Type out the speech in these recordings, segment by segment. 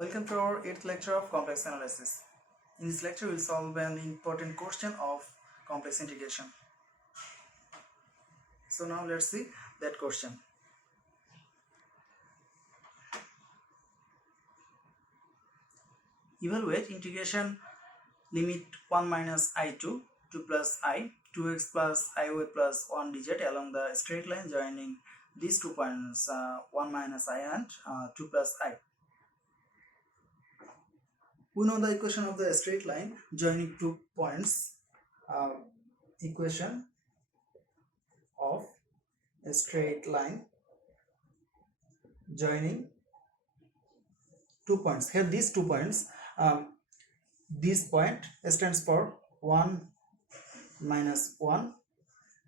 Welcome to our 8th lecture of complex analysis. In this lecture, we will solve an important question of complex integration. So now let's see that question. Evaluate integration limit 1 minus I to 2 plus I, 2x plus iy plus 1 dz along the straight line joining these 2 points 1 minus I and 2 plus I. We know the equation of the straight line joining 2 points. Equation of a straight line joining 2 points. Here these 2 points, this point stands for 1 minus 1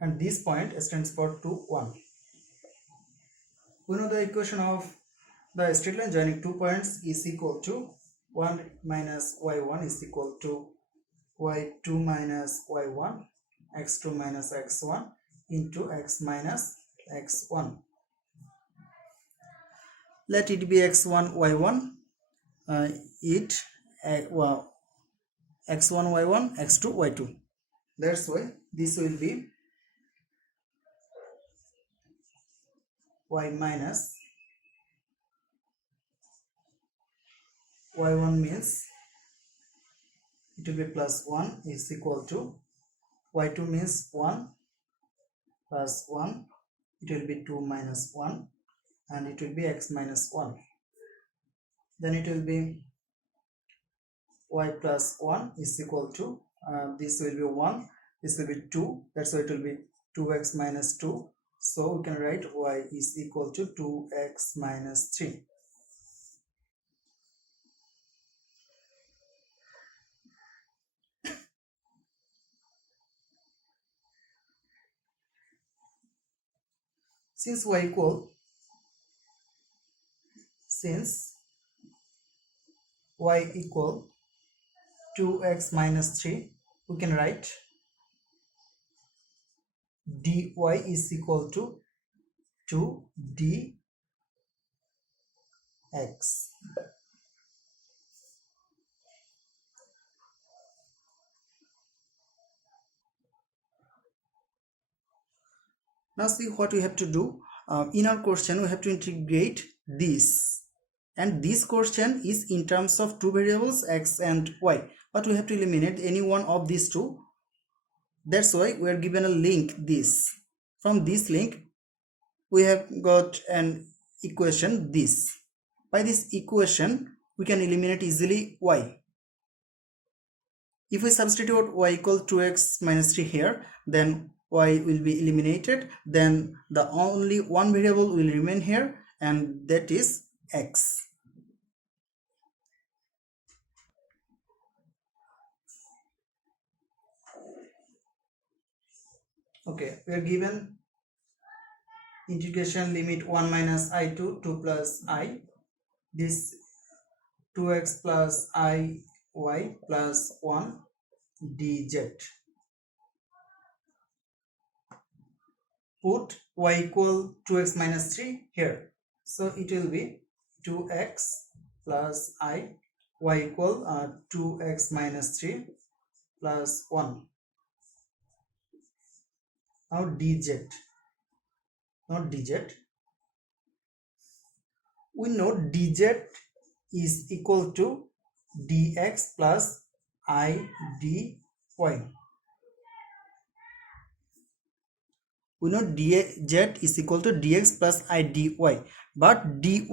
and this point stands for 2, 1. We know the equation of the straight line joining 2 points is equal to 1 minus y1 is equal to y2 minus y1 x2 minus x1 into x minus x1. Let it be x1 y1 x1 y1 x2 y2. That's why this will be y minus y1 means it will be plus 1 is equal to y2 means 1 plus 1, it will be 2 minus 1 and it will be x minus 1. Then it will be y plus 1 is equal to this will be 1, this will be 2, that's why it will be 2x minus 2. So we can write y is equal to 2x minus 3. Since y equal 2x minus 3, we can write dy is equal to 2dx. Now see what we have to do. In our question we have to integrate this, and this question is in terms of two variables x and y, but we have to eliminate any one of these two. That's why we are given a link. This, from this link we have got an equation this. By this equation we can eliminate easily y. If we substitute y equal to x minus 3 here, then y will be eliminated, then the only one variable will remain here, and that is x. Okay, we are given integration limit 1 minus I to 2 plus I, this 2x plus I y plus 1 dz. Put y equal 2x minus 3 here, so it will be 2x plus I, y equal 2x minus 3 plus 1. Now dz, not dz. We know dz is equal to dx plus I dy. We know dz is equal to dx plus I dy, but dy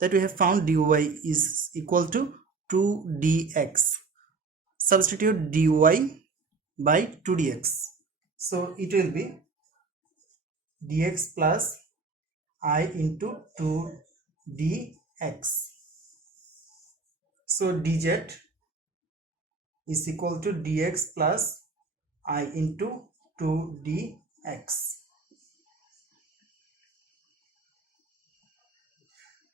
that we have found, dy is equal to 2dx. Substitute dy by 2dx, so it will be dx plus I into 2dx. So dz is equal to dx plus I into 2dx.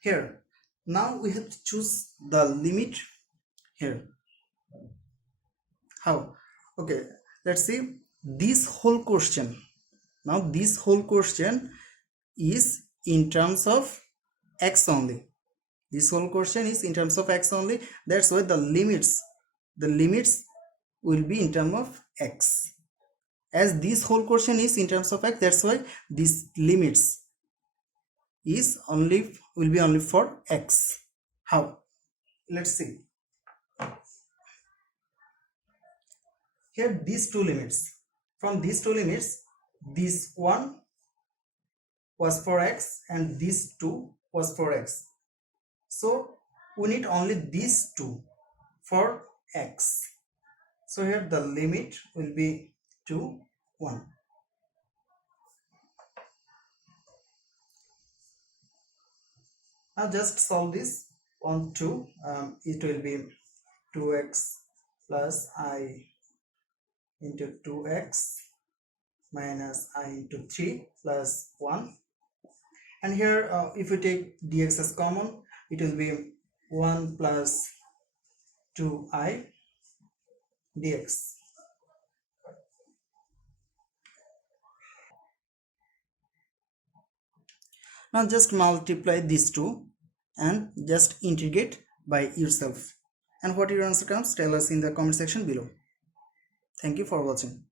Here now we have to choose the limit here. How? Okay, let's see this whole question. Now this whole question is in terms of x only. This whole question is in terms of x only. That's why the limits will be in terms of x. As this whole question is in terms of x, that's why this limits will be only for x. How? Let's see. Here these two limits. From these two limits, this one was for x and this 2 was for x. So we need only these two for x. So here the limit will be 2, 1. Now just solve this on 2. It will be 2x plus I into 2x minus I into 3 plus 1. And here if we take dx as common, it will be 1 plus 2i dx. Now just multiply these two and just integrate by yourself. And what your answer comes, tell us in the comment section below. Thank you for watching.